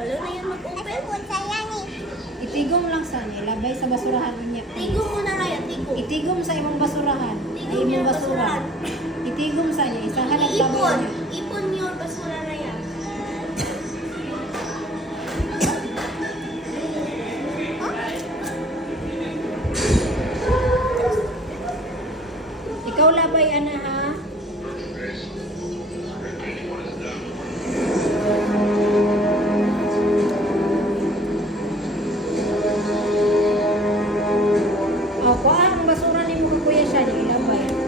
Balo na yan mag-open. Eh. Itigom lang sa nila, bay sa basurahan niya. Tigom mo na kaya, tigom. Itigom sa imong basurahan. Tigom Ay, imong basurahan. basurahan. Itigom sa niya, isang hanap Ipon. niya. Ipon yung basura na yan. Ikaw labay, ana. ang basura ni mga kuya siya, ilang ba?